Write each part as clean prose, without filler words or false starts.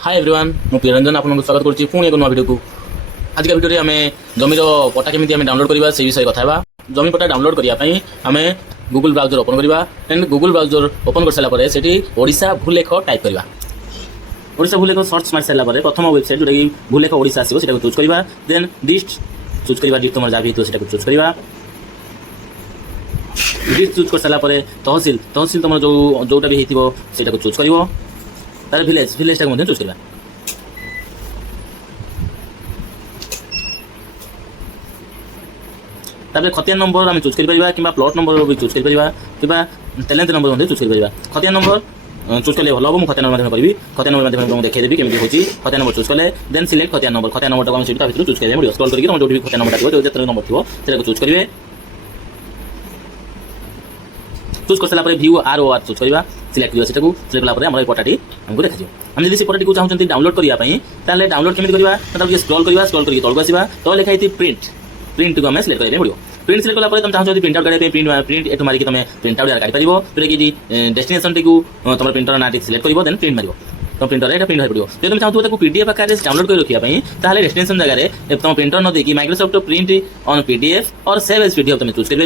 Hi everyone मु प्रियरंजन आपको स्वागत करुच्ची पुणी एक नुआ वीडियो को। आज का वीडियो में जमीर पट्टा केमी आम डाउनलोड करवा से विषय कथा जमी पट्टा डाउनलोड करने आम गूगल ब्राउजर ओपन करवा देन गूगल ब्राउजर ओपन कर सारा से ओडिशा भूलेख टाइप करवा। ओडिशा भूलेख सर्च मार सारा प्रथम वेबसाइट जोटा कि भूलेख ओडिशा आसो से चूज करवा देन डिस्ट चूज करवा डिस्ट तुम जहाँ भी होता चूज करवा। डिस्ट चूज कर सारा तहसिल तहसिल तुम जो जोटा भी होता चूज कर तार विलेज विलेज टाक चूज करवा। तापर खतिया नंबर आम चूज कर कि प्लॉट नंबर भी चूज कर कि टैलेंट नंबर चूज कर। खतिया नंबर चूज कले भल हम खतिया नंबर करी खतिया नंबर माध्यम देखी केमी होती खतिया नंबर चूज कले देन सिलेक्ट खतिया नंबर को सीट चूज करेंगे स्क्रॉल करके तुम जो भी खतिया नंबर जो नंबर थी चूज करेंगे। चूज कर सारा व्यू आर ओ आर चूज करवा सिलेक्ट करवा सेटा सिलेक्ट कला आम पट्टाटी आमको देखा आम जब से पट्टाटी को चाहते डाउनलोड करने डाउनलोड केमी करवा स्क्रॉल करवा स्क्रॉल करके तौक आसवा तो लिखाई प्रिंट प्रिंट को आम सिलेक्ट करेंगे पड़ो। प्रिंट सिलेक्ट कला तुम चाहते प्रिंट आउट करने प्रिंट एटू मारिक तुम प्रिंट आउट काढ़ी पार जोटा कि डेस्टिनेशन टी तुम प्रिंटर ना सिलेक्ट कर देन प्रिंट मार तुम प्रिंटर ये प्रिंट पड़ो। जो तुम चाहते पीडीएफ आकार डाउनलोड कर रखा डेस्टिनेशन जगह तुम प्रिंटर न देखिए माइक्रोसॉफ्ट प्रिंट ऑन पीडीएफ और सेव एज पीडीएफ तुम चूज कर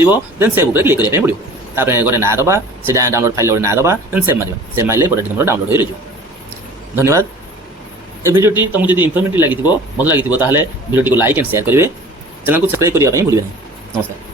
देन सेव उपर क्लिक करने पड़ो। तापर गोटे ना दबा से डाउनलोड फाइल गोटे ना दबा देन सेव मार सेव मारे पट्टा तुम डाउनलोड हो रही। धन्यवाद। ए वीडियोटी तुमको जब इनफर्मेटिव लगी भल लगी वीडियोटी को लाइक एंड शेयर करेंगे चैनल को सब्सक्राइब करने भूलें नहीं। नमस्कार।